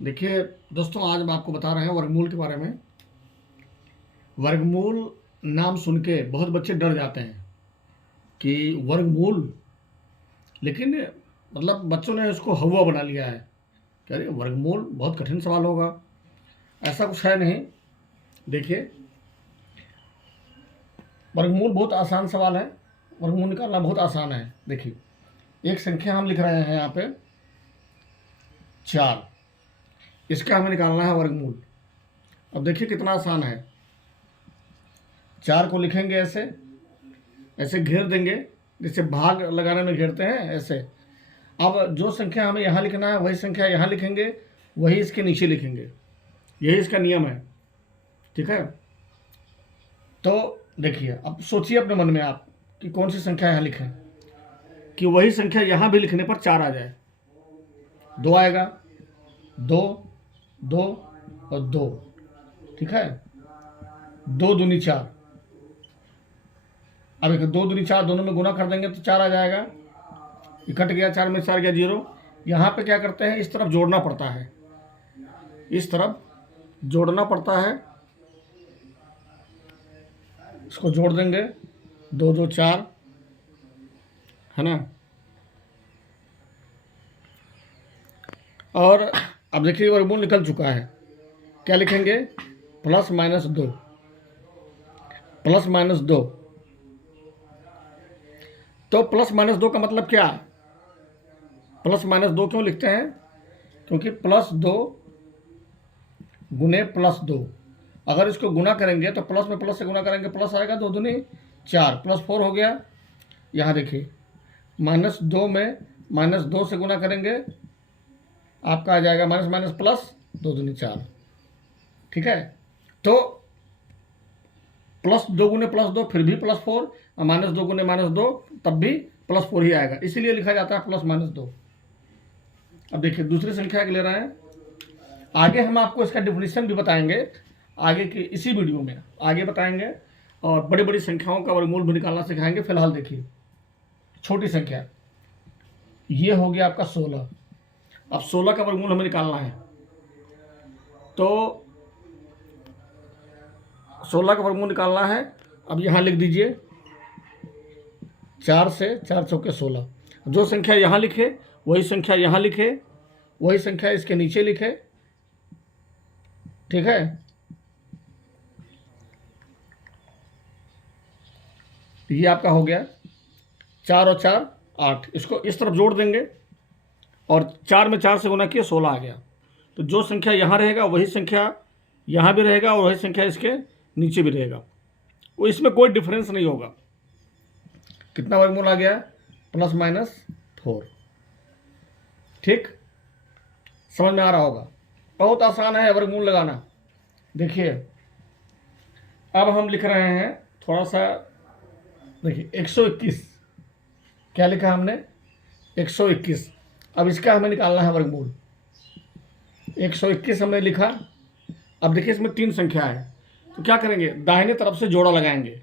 देखिए दोस्तों, आज हम आपको बता रहे हैं वर्गमूल के बारे में। वर्गमूल नाम सुन के बहुत बच्चे डर जाते हैं कि वर्गमूल, लेकिन मतलब बच्चों ने उसको हवा बना लिया है कि अरे वर्गमूल बहुत कठिन सवाल होगा। ऐसा कुछ है नहीं। देखिए, वर्गमूल बहुत आसान सवाल है। वर्गमूल निकालना बहुत आसान है। देखिए, एक संख्या हम लिख रहे हैं यहाँ पे 4, इसका हमें निकालना है वर्गमूल। अब देखिए कितना आसान है। 4 को लिखेंगे ऐसे, ऐसे घेर देंगे, जैसे भाग लगाने में घेरते हैं ऐसे। अब जो संख्या हमें यहाँ लिखना है वही संख्या यहाँ लिखेंगे, वही इसके नीचे लिखेंगे। यही इसका नियम है। ठीक है, तो देखिए, अब सोचिए अपने मन में आप कि कौन सी संख्या यहाँ लिखें कि वही संख्या यहाँ भी लिखने पर 4 आ जाए। 2 आएगा, 2, 2 और 2। ठीक है, 2 दूनी 4। अब एक 2 दूनी 4 दोनों में गुना कर देंगे तो 4 आ जाएगा। ये कट गया, 4 में 4 गया 0। यहाँ पे क्या करते हैं, इस तरफ जोड़ना पड़ता है, इस तरफ जोड़ना पड़ता है। इसको जोड़ देंगे, 2 2 4, है ना। और अब देखिए वर्गमूल निकल चुका है। क्या लिखेंगे, प्लस माइनस 2, प्लस माइनस 2। तो प्लस माइनस 2 का मतलब क्या? प्लस माइनस 2 क्यों लिखते हैं? क्योंकि प्लस 2 गुने प्लस 2, अगर इसको गुना करेंगे तो प्लस में प्लस से गुना करेंगे, प्लस आएगा, 2 दूनी 4, प्लस 4 हो गया। यहाँ देखिए, माइनस 2 में माइनस 2 से गुना करेंगे, आपका आ जाएगा माइनस माइनस प्लस, 2 दूनी 4। ठीक है, तो प्लस 2 गुने प्लस 2 फिर भी प्लस 4, और माइनस 2 गुने माइनस 2 तब भी प्लस 4 ही आएगा, इसीलिए लिखा जाता है प्लस माइनस 2। अब देखिए दूसरी संख्या के ले रहे हैं। आगे हम आपको इसका डिफिनीशन भी बताएंगे, आगे की इसी वीडियो में आगे बताएंगे, और बड़ी बड़ी संख्याओं का वर्गमूल भी निकालना सिखाएंगे। फिलहाल देखिए छोटी संख्या, ये हो गया आपका 16। अब 16 का वर्गमूल हमें निकालना है, तो 16 का वर्गमूल निकालना है। अब यहाँ लिख दीजिए 4 से 4 चौके 16। जो संख्या यहाँ लिखे वही संख्या यहाँ लिखे, वही संख्या इसके नीचे लिखे। ठीक है, ये आपका हो गया 4 और 4 8। इसको इस तरफ जोड़ देंगे, और 4 में 4 से गुना किया, 16 आ गया। तो जो संख्या यहाँ रहेगा वही संख्या यहाँ भी रहेगा, और वही संख्या इसके नीचे भी रहेगा, वो इसमें कोई डिफरेंस नहीं होगा। कितना वर्गमूल आ गया, प्लस माइनस 4। ठीक, समझ में आ रहा होगा। बहुत आसान है वर्गमूल लगाना। देखिए, अब हम लिख रहे हैं थोड़ा सा। देखिए 121, क्या लिखा हमने, 121। अब इसका हमें निकालना है वर्गमूल। 121 हमने लिखा। अब देखिए इसमें 3 संख्या है, तो क्या करेंगे, दाहिने तरफ से जोड़ा लगाएंगे।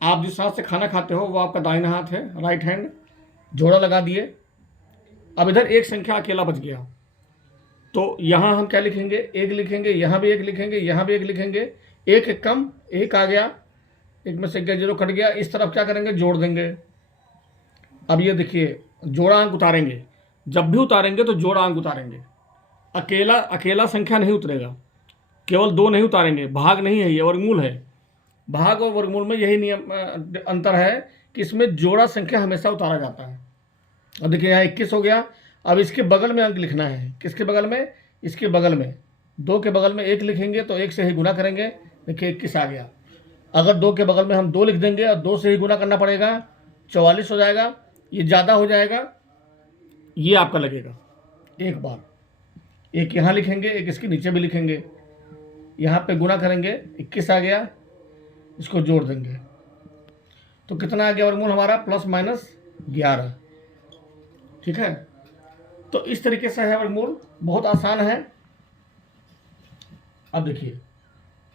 आप जिस हाथ से खाना खाते हो वो आपका दाहिना हाथ है, राइट हैंड। जोड़ा लगा दिए। अब इधर एक संख्या अकेला बच गया, तो यहाँ हम क्या लिखेंगे, 1 लिखेंगे, यहाँ भी 1 लिखेंगे, यहाँ भी 1 लिखेंगे। एक कम, 1 आ गया, 1 में से गया 0 कट गया। इस तरफ क्या करेंगे, जोड़ देंगे। अब ये देखिए जोड़ा अंक उतारेंगे, जब भी उतारेंगे तो जोड़ा अंक उतारेंगे। अकेला अकेला संख्या नहीं उतरेगा, केवल 2 नहीं उतारेंगे। भाग नहीं है, ये वर्गमूल है। भाग और वर्गमूल में यही नियम अंतर है कि इसमें जोड़ा संख्या हमेशा उतारा जाता है। अब देखिए यहाँ 21 हो गया। अब इसके बगल में अंक लिखना है। किसके बगल में, इसके बगल में। 2 के बगल में 1 लिखेंगे तो 1 से ही गुना करेंगे। देखिए 21 आ गया। अगर 2 के बगल में हम 2 लिख देंगे और 2 से ही गुना करना पड़ेगा, 44 हो जाएगा। ये ज़्यादा हो जाएगा, ये आपका लगेगा। एक बार 1 यहाँ लिखेंगे, 1 इसके नीचे भी लिखेंगे, यहाँ पे गुना करेंगे, 21 आ गया। इसको जोड़ देंगे तो कितना आ गया वर्गमूल हमारा, प्लस माइनस 11। ठीक है, तो इस तरीके से है वर्गमूल, बहुत आसान है। अब देखिए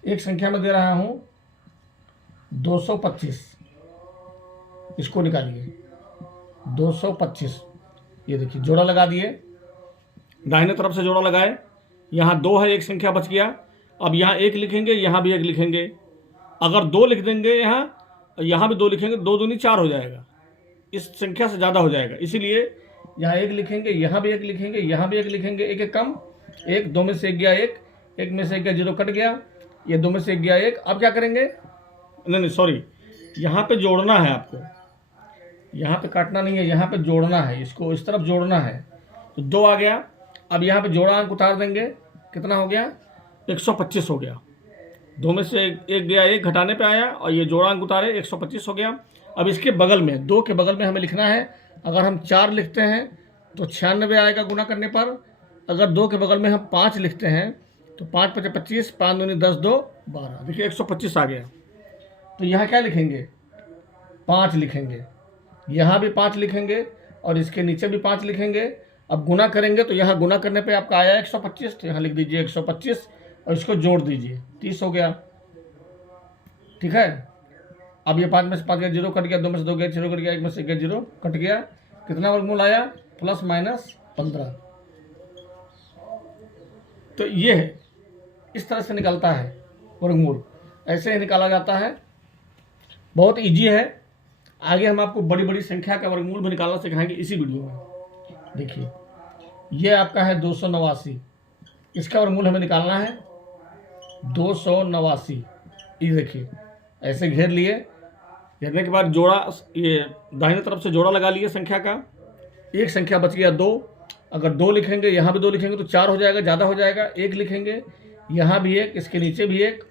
एक संख्या में दे रहा हूं 225, इसको निकालिए 225। ये देखिए जोड़ा लगा दिए, दाहिने तरफ से जोड़ा लगाए, यहाँ 2 है, एक संख्या बच गया। अब यहाँ 1 लिखेंगे, यहाँ भी 1 लिखेंगे। अगर 2 लिख देंगे यहाँ भी 2 लिखेंगे, 2 दूनी 4 हो जाएगा, इस संख्या से ज़्यादा हो जाएगा। इसीलिए यहाँ 1 लिखेंगे, यहाँ भी 1 लिखेंगे, यहाँ भी 1 लिखेंगे, एक एक कम, 1, 2 में से 1 गया 1, 1 में से 1 गया 0 कट गया, ये 2 में से 1 गया 1। अब क्या करेंगे, नहीं सॉरी, यहाँ पे जोड़ना है आपको, यहाँ पे काटना नहीं है, यहाँ पे जोड़ना है, इसको इस तरफ जोड़ना है। तो 2 आ गया। अब यहाँ पे जोड़ा अंक उतार देंगे, कितना हो गया, 125 हो गया। 2 में से 1 गया 1, घटाने पे आया, और ये जोड़ा अंक उतारे, 125 हो गया। अब इसके बगल में 2 के बगल में हमें लिखना है, अगर हम 4 लिखते हैं तो 96 आएगा गुना करने पर। अगर 2 के बगल में हम 5 लिखते हैं तो 5 5 25, 5 दूनी 10, 2 12, देखिए 125 आ गया। तो यहाँ क्या लिखेंगे, 5 लिखेंगे, यहाँ भी 5 लिखेंगे, और इसके नीचे भी 5 लिखेंगे। अब गुना करेंगे तो यहाँ गुना करने पे आपका आया 125, तो यहाँ लिख दीजिए 125 और इसको जोड़ दीजिए, 30 हो गया। ठीक है। अब ये 5 में से 5 गया 0 कट गया, 2 में से 2 गया 0 कट गया, 1 में से 1 गया 0 कट गया। कितना वर्गमूल आया, प्लस माइनस 15। तो ये है, इस तरह से निकलता है वर्गमूल, ऐसे ही निकाला जाता है, बहुत इजी है। आगे हम आपको बड़ी बड़ी संख्या का वर्गमूल भी निकालना सिखाएंगे इसी वीडियो में। देखिए ये आपका है 289, इसका वर्गमूल हमें निकालना है 289। ये देखिए ऐसे घेर लिए, घेरने के बाद जोड़ा, ये दाहिने तरफ से जोड़ा लगा लिए संख्या का, एक संख्या बच गया 2। अगर 2 लिखेंगे, यहाँ भी 2 लिखेंगे तो 4 हो जाएगा, ज़्यादा हो जाएगा। 1 लिखेंगे, यहाँ भी 1, इसके नीचे भी 1,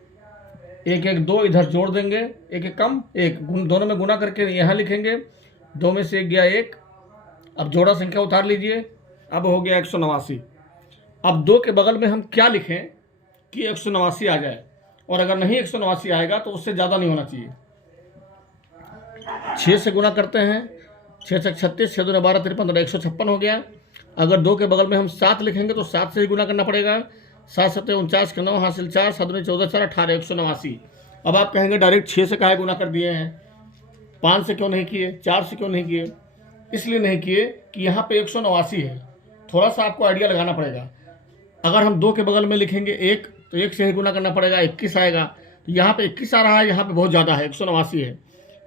1 1 2, इधर जोड़ देंगे, 1 1 कम 1, दोनों में गुना करके यहाँ लिखेंगे, 2 में से 1 गया 1। अब जोड़ा संख्या उतार लीजिए, अब हो गया 189। अब 2 के बगल में हम क्या लिखें कि 189 आ जाए, और अगर नहीं 189 आएगा तो उससे ज़्यादा नहीं होना चाहिए। 6 से गुना करते हैं, 6 से 36, 6 दूना 12, 53, 156 हो गया। अगर 2 के बगल में हम 7 लिखेंगे तो 7 से ही गुना करना पड़ेगा, 7 7 49 के 9 हासिल 4, 7 में 14 4 18, 189। अब आप कहेंगे डायरेक्ट 6 से काहे गुना कर दिए हैं, 5 से क्यों नहीं किए, 4 से क्यों नहीं किए? इसलिए नहीं किए कि यहाँ पे 189 है, थोड़ा सा आपको आइडिया लगाना पड़ेगा। अगर हम 2 के बगल में लिखेंगे 1 तो 1 से ही गुना करना पड़ेगा, 21 आएगा। तो यहाँ पे 21 आ रहा है, यहाँ पे बहुत ज़्यादा है, 189 है,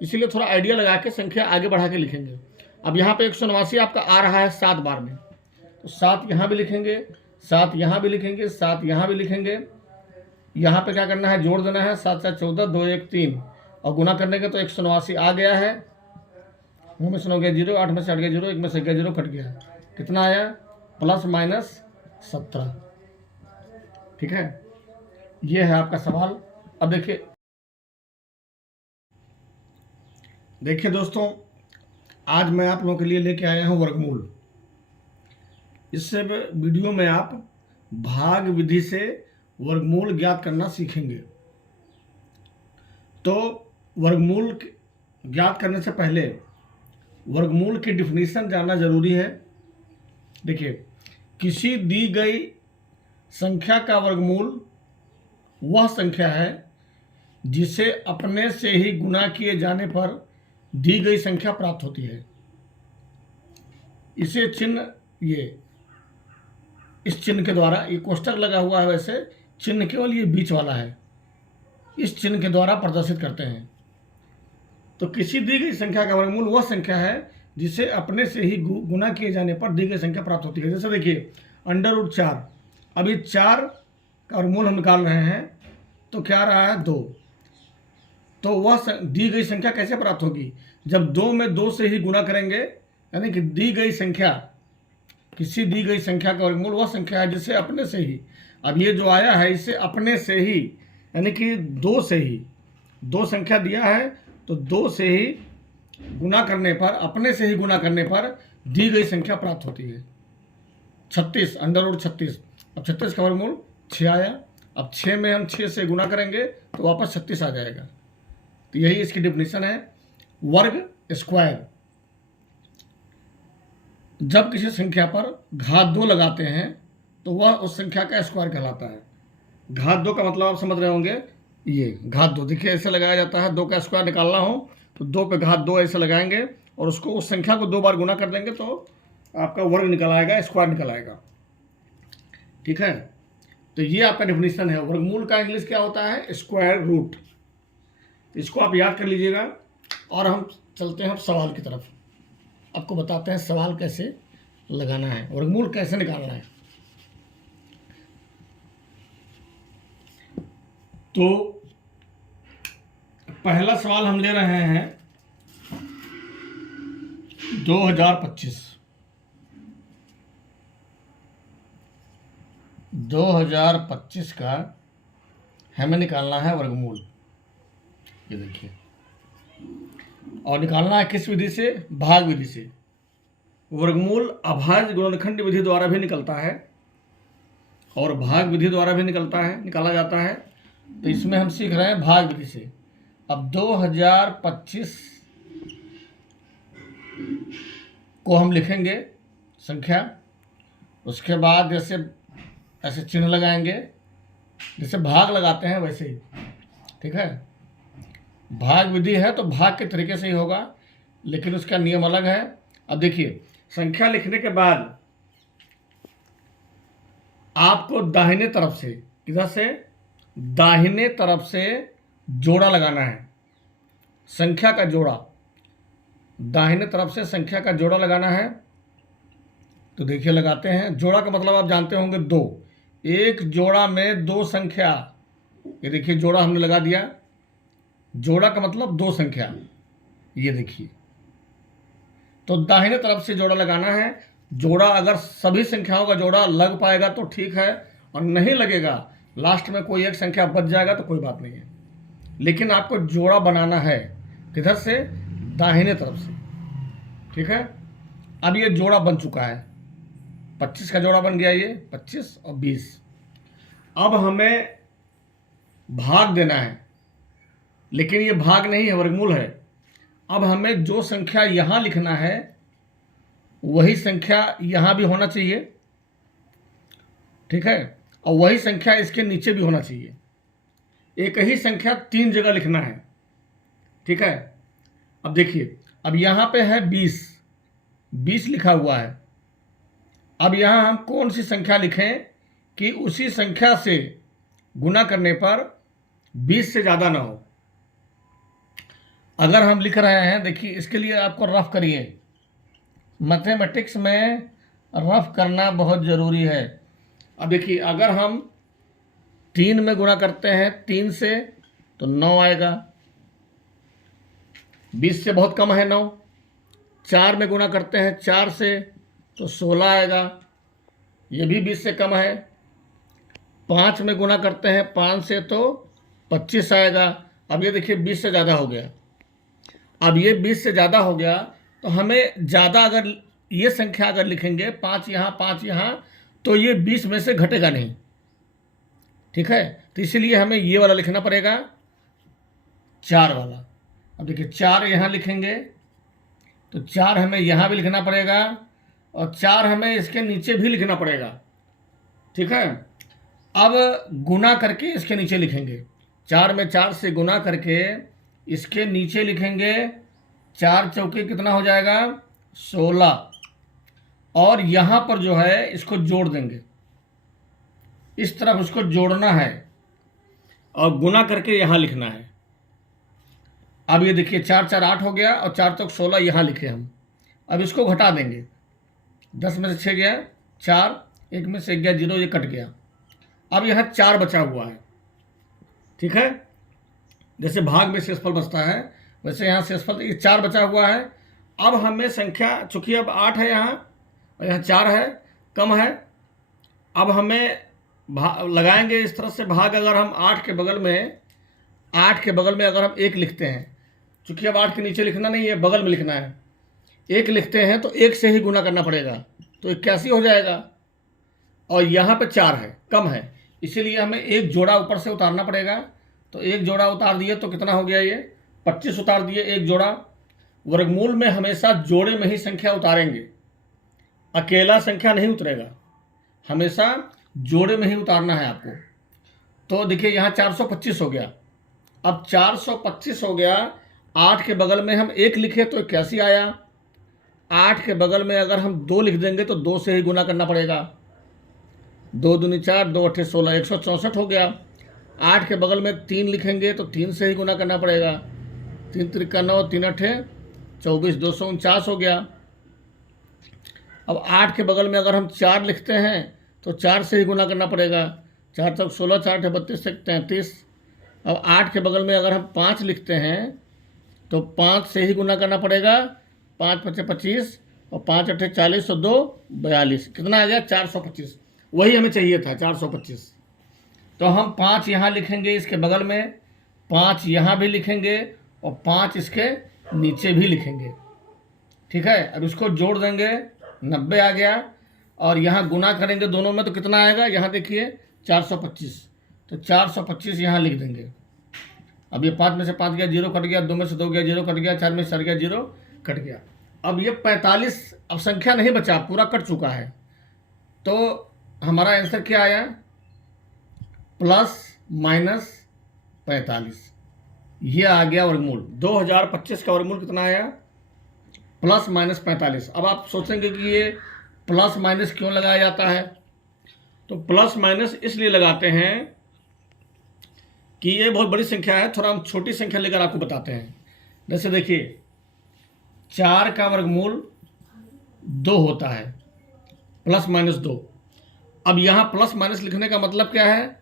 इसीलिए थोड़ा आइडिया लगा के संख्या आगे बढ़ा के लिखेंगे। अब यहाँ पे 189 आपका आ रहा है 7 बार में, तो 7 यहाँ भी लिखेंगे, 7 यहाँ भी लिखेंगे, 7 यहाँ भी लिखेंगे। यहाँ पे क्या करना है, जोड़ देना है, 7 7 14, 2 1 3, और गुना करने के तो 189 आ गया है। मुँह में से हो गया 0, 8 में से 8 गया 0, 1 में से गया 0 कट गया। कितना आया, प्लस माइनस 17। ठीक है, ये है आपका सवाल। अब देखिए दोस्तों, आज मैं आप लोगों के लिए लेके आया हूँ वर्गमूल। इससे वीडियो में आप भाग विधि से वर्गमूल ज्ञात करना सीखेंगे। तो वर्गमूल ज्ञात करने से पहले वर्गमूल की डिफिनीशन जानना जरूरी है। देखिए, किसी दी गई संख्या का वर्गमूल वह संख्या है जिसे अपने से ही गुना किए जाने पर दी गई संख्या प्राप्त होती है। इसे चिन्ह, ये इस चिन्ह के द्वारा, ये कोष्टक लगा हुआ है, वैसे चिन्ह केवल ये बीच वाला है, इस चिन्ह के द्वारा प्रदर्शित करते हैं। तो किसी दी गई संख्या का वर्गमूल वह संख्या है जिसे अपने से ही गुना किए जाने पर दी गई संख्या प्राप्त होती है। जैसे देखिए √4, अभी 4 का वर्गमूल हम निकाल रहे हैं, तो क्या रहा है 2। तो वह दी गई संख्या कैसे प्राप्त होगी, जब 2 में 2 से ही गुना करेंगे, यानी कि दी गई संख्या, किसी दी गई संख्या का वर्गमूल वह संख्या है जिसे अपने से ही, अब ये जो आया है इसे अपने से ही, यानी कि 2 से ही, 2 संख्या दिया है तो 2 से ही गुना करने पर, अपने से ही गुना करने पर दी गई संख्या प्राप्त होती है। 36, √36, अब 36 का वर्गमूल 6 आया। अब 6 में हम 6 से गुना करेंगे तो वापस 36 आ जाएगा। तो यही इसकी डिफिनीशन है वर्ग स्क्वायर। जब किसी संख्या पर घात 2 लगाते हैं तो वह उस संख्या का स्क्वायर कहलाता है। घात 2 का मतलब आप समझ रहे होंगे, ये घात 2 देखिए ऐसे लगाया जाता है। 2 का स्क्वायर निकालना हो तो 2 पे घात 2 ऐसे लगाएंगे और उसको, उस संख्या को 2 बार गुना कर देंगे तो आपका वर्ग निकल आएगा, स्क्वायर निकल आएगा। ठीक है, तो ये आपका डेफिनेशन है। वर्गमूल का इंग्लिश क्या होता है? Square root. इसको आप याद कर लीजिएगा और हम चलते हैं अब सवाल की तरफ। आपको बताते हैं सवाल कैसे लगाना है, वर्गमूल कैसे निकालना है। तो पहला सवाल हम ले रहे हैं 2025 का हमें निकालना है वर्गमूल। ये देखिए, और निकालना है किस विधि से? भाग विधि से। वर्गमूल अभाज्य गुणनखंड विधि द्वारा भी निकलता है और भाग विधि द्वारा भी निकाला जाता है। तो इसमें हम सीख रहे हैं भाग विधि से। अब 2025 को हम लिखेंगे संख्या, उसके बाद जैसे ऐसे चिन्ह लगाएंगे, जैसे भाग लगाते हैं वैसे ही, ठीक है। भाग विधि है तो भाग के तरीके से ही होगा, लेकिन उसका नियम अलग है। अब देखिए, संख्या लिखने के बाद आपको दाहिने तरफ से, किधर से? दाहिने तरफ से जोड़ा लगाना है, संख्या का जोड़ा। दाहिने तरफ से संख्या का जोड़ा लगाना है। तो देखिए लगाते हैं। जोड़ा का मतलब आप जानते होंगे, दो। एक जोड़ा में दो संख्या। ये देखिए जोड़ा हमने लगा दिया। जोड़ा का मतलब दो संख्या। ये देखिए, तो दाहिने तरफ से जोड़ा लगाना है। जोड़ा अगर सभी संख्याओं का जोड़ा लग पाएगा तो ठीक है, और नहीं लगेगा, लास्ट में कोई एक संख्या बच जाएगा तो कोई बात नहीं है, लेकिन आपको जोड़ा बनाना है। किधर से? दाहिने तरफ से, ठीक है। अब ये जोड़ा बन चुका है, 25 का जोड़ा बन गया, ये 25 और 20। अब हमें भाग देना है, लेकिन ये भाग नहीं है, वर्गमूल है। अब हमें जो संख्या यहाँ लिखना है वही संख्या यहाँ भी होना चाहिए, ठीक है, और वही संख्या इसके नीचे भी होना चाहिए। एक ही संख्या 3 जगह लिखना है, ठीक है। अब देखिए, अब यहाँ पे है 20 लिखा हुआ है। अब यहाँ हम कौन सी संख्या लिखें कि उसी संख्या से गुना करने पर 20 से ज़्यादा ना हो। अगर हम लिख रहे हैं, देखिए इसके लिए आपको रफ करिए। मैथमेटिक्स में रफ करना बहुत ज़रूरी है। अब देखिए, अगर हम 3 में गुणा करते हैं 3 से तो 9 आएगा, 20 से बहुत कम है 9। 4 में गुणा करते हैं 4 से तो 16 आएगा, ये भी 20 से कम है। 5 में गुणा करते हैं 5 से तो 25 आएगा। अब ये देखिए 20 से ज़्यादा हो गया। अब ये 20 से ज़्यादा हो गया तो हमें ज़्यादा, अगर ये संख्या अगर लिखेंगे 5 यहाँ 5 यहाँ, तो ये 20 में से घटेगा नहीं, ठीक है। तो इसीलिए हमें ये वाला लिखना पड़ेगा, 4 वाला। अब देखिए 4 यहाँ लिखेंगे तो 4 हमें यहाँ भी लिखना पड़ेगा, और 4 हमें इसके नीचे भी लिखना पड़ेगा, ठीक है। अब गुना करके इसके नीचे लिखेंगे, 4 में 4 से गुना करके इसके नीचे लिखेंगे। 4 चौके कितना हो जाएगा? 16। और यहाँ पर जो है इसको जोड़ देंगे, इस तरफ उसको जोड़ना है और गुना करके यहाँ लिखना है। अब ये देखिए 4 4 8 हो गया, और 4 चौक 16 यहाँ लिखे हम। अब इसको घटा देंगे, 10 में से 6 गया 4, 1 में से 1 गया 0, ये कट गया। अब यहाँ 4 बचा हुआ है, ठीक है। जैसे भाग में शेषफल बचता है वैसे यहाँ शेषफल, ये 4 बचा हुआ है। अब हमें संख्या, चूंकि अब 8 है यहाँ और यहाँ 4 है, कम है। अब हमें लगाएंगे इस तरह से भाग। अगर हम 8 के बगल में अगर हम 1 लिखते हैं, चूंकि अब 8 के नीचे लिखना नहीं है, बगल में लिखना है, 1 लिखते हैं तो 1 से ही गुना करना पड़ेगा, तो 81 हो जाएगा। और यहाँ पे 4 है, कम है, इसीलिए हमें एक जोड़ा ऊपर से उतारना पड़ेगा। तो एक जोड़ा उतार दिए तो कितना हो गया? ये 25 उतार दिए, एक जोड़ा। वर्गमूल में हमेशा जोड़े में ही संख्या उतारेंगे, अकेला संख्या नहीं उतरेगा, हमेशा जोड़े में ही उतारना है आपको। तो देखिए यहाँ 425 हो गया। अब 425 हो गया, 8 के बगल में हम 1 लिखे तो 81 आया। 8 के बगल में अगर हम 2 लिख देंगे तो 2 से ही गुना करना पड़ेगा। 2 दूनी 4, 2 अट्ठे 16, 164 हो गया। 8 के बगल में 3 लिखेंगे तो 3 से ही गुना करना पड़ेगा। 3 त्रिका 9, 3 अट्ठे 24, 249 हो गया। अब 8 के बगल में अगर हम 4 लिखते हैं तो 4 से ही गुना करना पड़ेगा। 4 तक 16, 4 अट्ठे 32, 33। अब 8 के बगल में अगर हम 5 लिखते हैं तो 5 से ही गुना करना पड़ेगा। 5 पचे 25 और 5 अट्ठे 40 और 2 42। कितना आ गया? 425। वही हमें चाहिए था, 425। तो हम 5 यहाँ लिखेंगे इसके बगल में, 5 यहाँ भी लिखेंगे और 5 इसके नीचे भी लिखेंगे। ठीक है, अब इसको जोड़ देंगे, 90 आ गया। और यहाँ गुना करेंगे दोनों में तो कितना आएगा? यहाँ देखिए 425। तो 425 यहाँ लिख देंगे। अब ये 5 में से 5 गया, 0 कट गया, 2 में से 2 गया, 0 कट गया, 4 में से 4 गया, 0 कट गया। अब ये 45, अब संख्या नहीं बचा, पूरा कट चुका है। तो हमारा आंसर क्या आया? Plus minus 45। ये आ गया वर्गमूल। 2025 का वर्गमूल कितना आया? Plus minus 45। अब आप सोचेंगे कि ये प्लस माइनस क्यों लगाया जाता है? तो प्लस माइनस इसलिए लगाते हैं कि ये बहुत बड़ी संख्या है, थोड़ा हम छोटी संख्या लेकर आपको बताते हैं। जैसे देखिए 4 का वर्गमूल 2 होता है, प्लस माइनस 2। अब यहाँ प्लस माइनस लिखने का मतलब क्या है?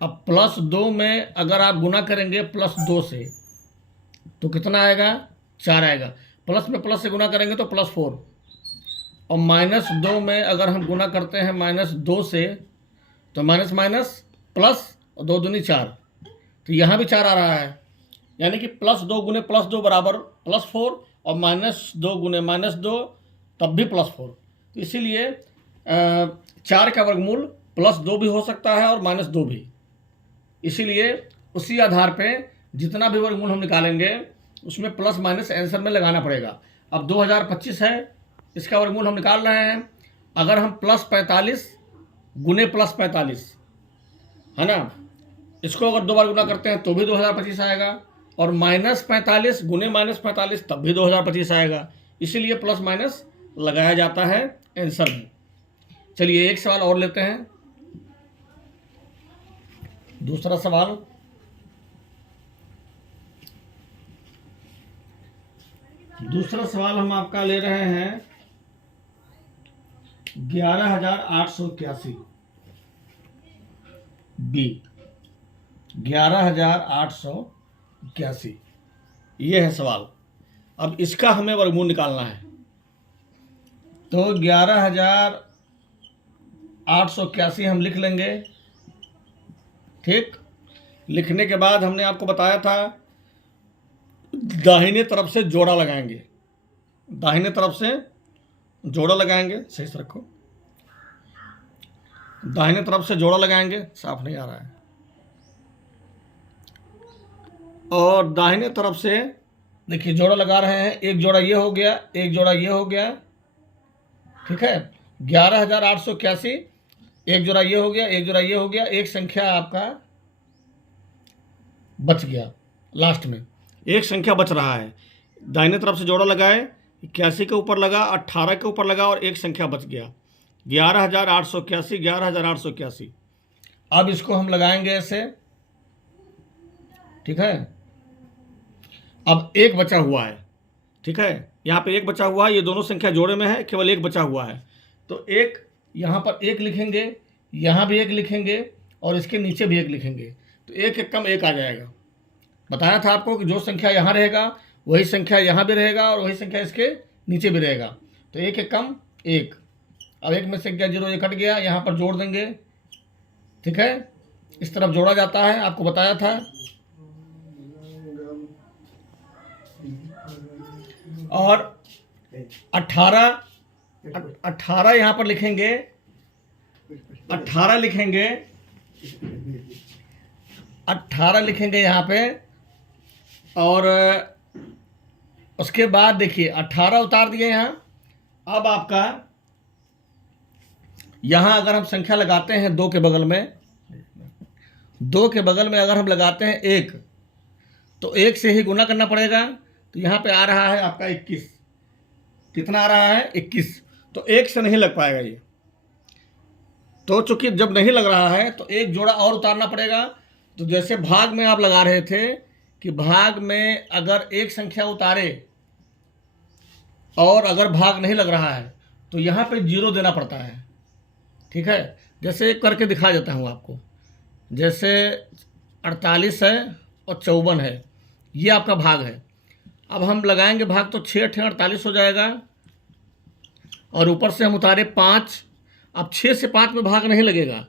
अब प्लस 2 में अगर आप गुना करेंगे प्लस 2 से तो कितना आएगा? 4 आएगा। प्लस में प्लस से गुना करेंगे तो प्लस 4। और माइनस 2 में अगर हम गुना करते हैं माइनस 2 से तो माइनस माइनस प्लस और 2 दूनी 4। तो यहाँ भी 4 आ रहा है, यानी कि प्लस 2 गुने प्लस 2 बराबर प्लस 4 और माइनस 2 गुने माइनस 2 तब भी प्लस 4। तो इसीलिए 4 का वर्गमूल प्लस 2 भी हो सकता है और माइनस 2 भी। इसीलिए उसी आधार पे जितना भी वर्गमूल हम निकालेंगे उसमें प्लस माइनस आंसर में लगाना पड़ेगा। अब 2025 है, इसका वर्गमूल हम निकाल रहे हैं। अगर हम प्लस 45 गुने प्लस 45 है ना, इसको अगर 2 बार गुना करते हैं तो भी 2025 आएगा। और माइनस 45 गुने माइनस 45 तब भी 2025 आएगा। इसीलिए प्लस माइनस लगाया जाता है आंसर में। चलिए एक सवाल और लेते हैं। दूसरा सवाल, हम आपका ले रहे हैं 11,881 बी। 11,881 ये है सवाल। अब इसका हमें वर्गमूल निकालना है। तो 11,881 हम लिख लेंगे। ठीक, लिखने के बाद हमने आपको बताया था दाहिने तरफ से जोड़ा लगाएंगे। दाहिने तरफ से जोड़ा लगाएंगे, सही से रखो। दाहिने तरफ से जोड़ा लगाएंगे, साफ नहीं आ रहा है। और दाहिने तरफ से देखिए जोड़ा लगा रहे हैं। एक जोड़ा ये हो गया, एक जोड़ा ये हो गया। ठीक है, 11,881, एक जोड़ा ये हो गया, एक जोड़ा ये हो गया। एक संख्या आपका बच गया, लास्ट में एक संख्या बच रहा है। दाहिने तरफ से जोड़ा लगाए, 81 के ऊपर लगा, 18 के ऊपर लगा और एक संख्या बच गया, 11,881, 11,881। अब इसको हम लगाएंगे ऐसे। ठीक है, अब एक बचा हुआ है। ठीक है, यहाँ पे एक बचा हुआ है, ये दोनों संख्या जोड़े में है, केवल एक बचा हुआ है। तो एक यहाँ पर एक लिखेंगे, यहाँ भी एक लिखेंगे और इसके नीचे भी एक लिखेंगे। तो एक एक कम एक आ जाएगा। बताया था आपको कि जो संख्या यहाँ रहेगा वही संख्या यहाँ भी रहेगा और वही संख्या इसके नीचे भी रहेगा। तो एक एक कम एक। अब एक में से क्या 0 ये कट गया, यहाँ पर जोड़ देंगे। ठीक है, इस तरफ जोड़ा जाता है, आपको बताया था। और 18 यहाँ पर लिखेंगे, 18 लिखेंगे, 18 लिखेंगे यहाँ पे। और उसके बाद देखिए 18 उतार दिए यहाँ। अब आपका यहाँ अगर हम संख्या लगाते हैं 2 के बगल में, 2 के बगल में अगर हम लगाते हैं 1, तो 1 से ही गुना करना पड़ेगा। तो यहाँ पे आ रहा है आपका 21। कितना आ रहा है? 21। तो 1 से नहीं लग पाएगा ये। तो चूंकि जब नहीं लग रहा है तो एक जोड़ा और उतारना पड़ेगा। तो जैसे भाग में आप लगा रहे थे कि भाग में अगर एक संख्या उतारे और अगर भाग नहीं लग रहा है तो यहाँ पे 0 देना पड़ता है। ठीक है, जैसे एक करके दिखा देता हूँ आपको। जैसे 48 है और 54 है, ये आपका भाग है। अब हम लगाएंगे भाग तो 6 × 48 हो जाएगा और ऊपर से हम उतारे 5। अब 6 से 5 में भाग नहीं लगेगा,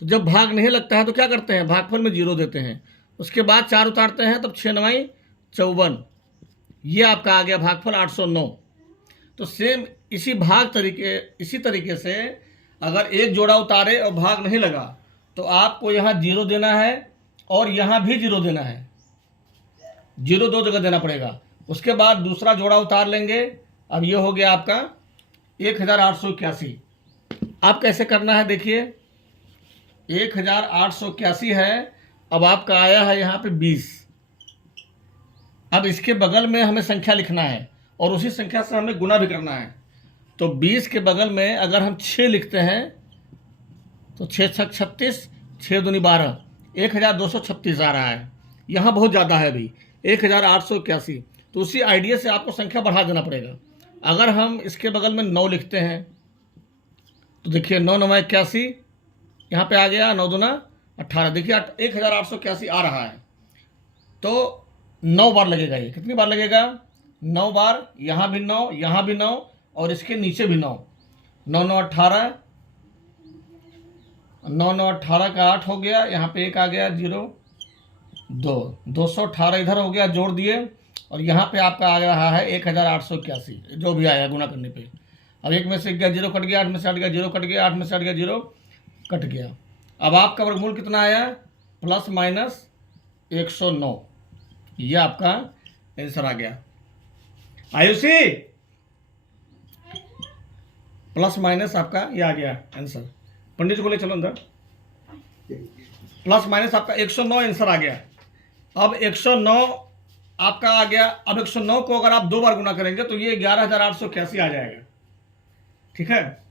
तो जब भाग नहीं लगता है तो क्या करते हैं, भागफल में 0 देते हैं। उसके बाद 4 उतारते हैं, तब 6 × 9 = 54। ये आपका आ गया भागफल 809। तो सेम इसी तरीके से अगर एक जोड़ा उतारे और भाग नहीं लगा तो आपको यहाँ 0 देना है और यहाँ भी 0 देना है। 0 2 जगह देना पड़ेगा। उसके बाद दूसरा जोड़ा उतार लेंगे। अब ये हो गया आपका 1881। अब कैसे करना है देखिए, 1881 है। अब आपका आया है यहाँ पे 20। अब इसके बगल में हमें संख्या लिखना है और उसी संख्या से हमें गुना भी करना है। तो 20 के बगल में अगर हम 6 लिखते हैं तो 6 × 6 = 36, 6 दूनी 12, 1236 आ रहा है। यहाँ बहुत ज़्यादा है अभी 1881। तो उसी आइडिया से आपको संख्या बढ़ा देना पड़ेगा। अगर हम इसके बगल में 9 लिखते हैं तो देखिए 9 × 9 = 81, यहाँ पे आ गया 9 दूना 18। देखिए 1881 आ रहा है। तो 9 बार लगेगा। ये कितनी बार लगेगा, 9 बार। यहाँ भी 9, यहाँ भी 9 और इसके नीचे भी 9। 9 × 9 = 18, 9 × 9 = 18 का 8 हो गया। यहाँ पे 1 आ गया 0 2, 218 इधर हो गया, जोड़ दिए। और यहाँ पे आपका आ रहा है 1881, जो भी आया गुना करने पे। अब 1 में से गया 0 कट गया, 8 में से हट गया 0 कट गया, 8 में से हट गया 0 कट गया। अब आपका वर्गमूल कितना आया, ±109। ये आपका आंसर आ गया। आयुषी प्लस माइनस आपका ये आ गया आंसर। पंडित जी को ले चलो अंदर। प्लस माइनस आपका 109 आंसर आ गया। अब 109 आपका आ गया। अब 109 को अगर आप 2 बार गुना करेंगे तो ये 11,881 आ जाएगा। ठीक है,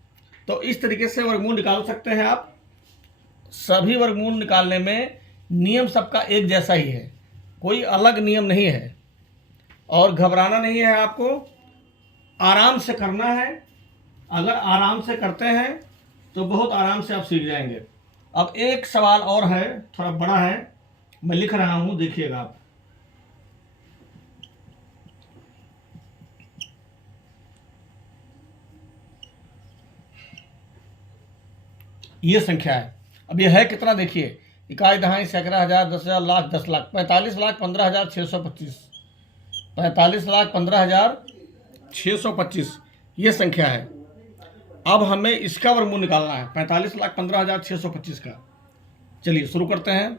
तो इस तरीके से वर्गमूल निकाल सकते हैं आप। सभी वर्गमूल निकालने में नियम सबका एक जैसा ही है, कोई अलग नियम नहीं है और घबराना नहीं है। आपको आराम से करना है। अगर आराम से करते हैं तो बहुत आराम से आप सीख जाएंगे। अब एक सवाल और है, थोड़ा बड़ा है, मैं लिख रहा हूं, देखिएगा आप। ये संख्या है। अब ये है कितना देखिए, इकाई दहाई सैकड़ा हजार 10,000 लाख 10 लाख 45,15,625 45,15,625 ये संख्या है। अब हमें इसका वर्गमूल निकालना है 45,15,625 का। चलिए शुरू करते हैं।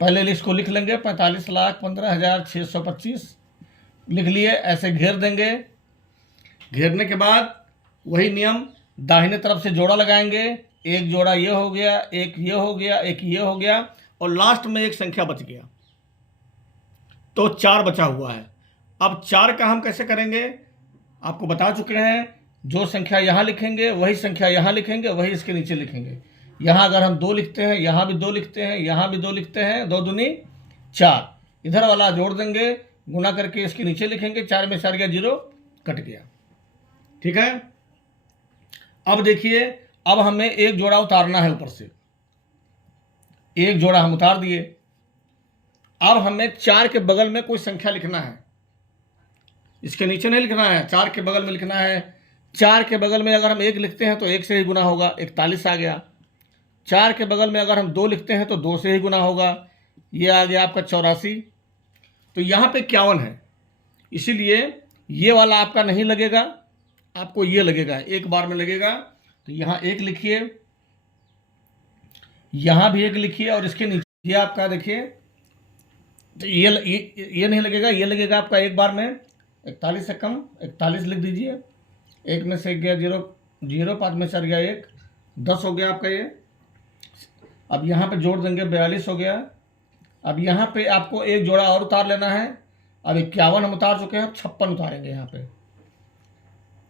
पहले लिस्ट को लिख लेंगे, 45,15,625 लिख लिए। ऐसे घेर देंगे। घेरने के बाद वही नियम, दाहिने तरफ से जोड़ा लगाएंगे। एक जोड़ा ये हो गया, एक ये हो गया, एक ये हो गया और लास्ट में एक संख्या बच गया, तो 4 बचा हुआ है। अब 4 का हम कैसे करेंगे आपको बता चुके हैं। जो संख्या यहाँ लिखेंगे वही संख्या यहाँ लिखेंगे, वही इसके नीचे लिखेंगे। यहाँ अगर हम 2 लिखते हैं, यहाँ भी 2 लिखते हैं, यहाँ भी 2 लिखते हैं, 2 दूनी 4। इधर वाला जोड़ देंगे, गुना करके इसके नीचे लिखेंगे। 4 में से हट गया 0 कट गया। ठीक है, अब देखिए, अब हमें एक जोड़ा उतारना है ऊपर से। एक जोड़ा हम उतार दिए। अब हमें 4 के बगल में कोई संख्या लिखना है। इसके नीचे नहीं लिखना है, 4 के बगल में लिखना है। 4 के बगल में अगर हम 1 लिखते हैं तो 1 से ही गुना होगा, 41 आ गया। 4 के बगल में अगर हम 2 लिखते हैं तो 2 से ही गुना होगा, ये आ गया आपका 84। तो यहाँ पे 51 है, इसीलिए ये वाला आपका नहीं लगेगा, आपको ये लगेगा, एक बार में लगेगा। तो यहाँ 1 लिखिए, यहाँ भी 1 लिखिए और इसके नीचे ये आपका देखिए, तो ये नहीं लगेगा, ये लगेगा आपका एक बार में। 41 से कम 41 लिख दीजिए। 1 में से गया 0 0, 5 में से गया 1, 10 हो गया आपका ये। अब यहाँ पे जोड़ देंगे, 42 हो गया। अब यहाँ पे आपको एक जोड़ा और उतार लेना है। अब 51 हम उतार चुके हैं, 56 उतारेंगे यहाँ पे।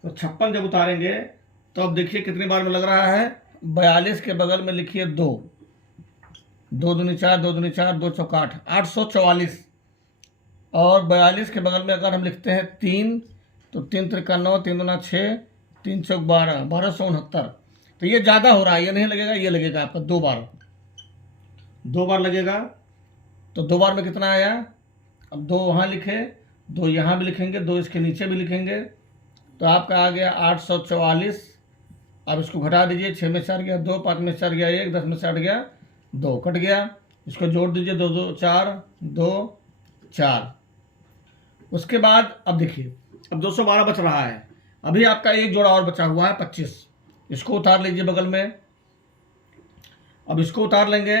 तो 56 जब उतारेंगे तो अब देखिए कितनी बार में लग रहा है, 42 के बगल में लिखिए 2, 2 दूनी 4, 2 दूनी 4, 2 चौक 8, 844। और 42 के बगल में अगर हम लिखते हैं 3, तो 3 त्रिका 9, 3 दूना 6, 3 चौक 12, 1269। तो ये ज़्यादा हो रहा है, ये नहीं लगेगा, ये लगेगा आपका 2 बार, 2 बार लगेगा। तो 2 बार में कितना आया? अब 2 वहाँ लिखे, 2 यहाँ भी लिखेंगे, 2 इसके नीचे भी लिखेंगे, तो आपका आ गया 844। अब इसको घटा दीजिए, 6 में 4 गया 2, 5 में 4 गया 1, 10 में 8 गया 2, कट गया। इसको जोड़ दीजिए, 2 2 4, 2 4। उसके बाद अब देखिए, अब 212 बच रहा है। अभी आपका एक जोड़ा और बचा हुआ है 25, इसको उतार लीजिए बगल में। अब इसको उतार लेंगे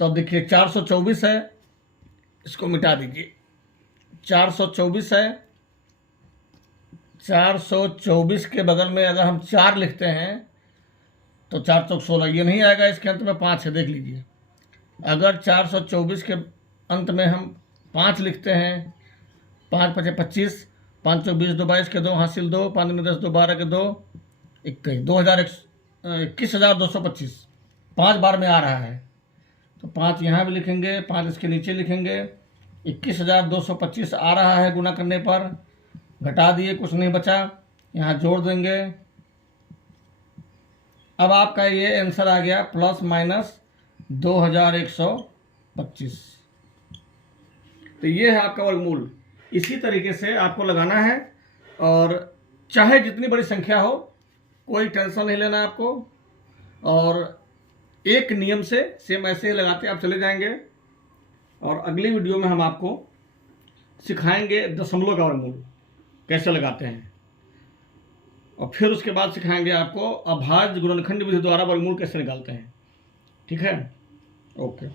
तो अब देखिए 424 है, इसको मिटा दीजिए, 424 है। 424 के बगल में अगर हम 4 लिखते हैं तो 4 चौक 16, ये नहीं आएगा, इसके अंत में 5 है, देख लीजिए। अगर 424 के अंत में हम 5 लिखते हैं, 5 5 25, 5 चौक 20, 2 22 के 2 हासिल 2, 5 में 10, 2 12 के 2 21, 21,225 5 बार में आ रहा है। तो 5 यहाँ भी लिखेंगे, 5 इसके नीचे लिखेंगे, 21,225 आ रहा है गुना करने पर। घटा दिए, कुछ नहीं बचा, यहाँ जोड़ देंगे। अब आपका ये आंसर आ गया प्लस माइनस 2125। तो ये है आपका वर्गमूल। इसी तरीके से आपको लगाना है, और चाहे जितनी बड़ी संख्या हो, कोई टेंशन नहीं लेना आपको। और एक नियम से सेम ऐसे ही लगाते आप चले जाएंगे। और अगली वीडियो में हम आपको सिखाएंगे दशमलव का वर्गमूल कैसे लगाते हैं, और फिर उसके बाद सिखाएंगे आपको अभाज्य गुणनखंड विधि द्वारा वर्गमूल कैसे निकालते हैं। ठीक है, ओके।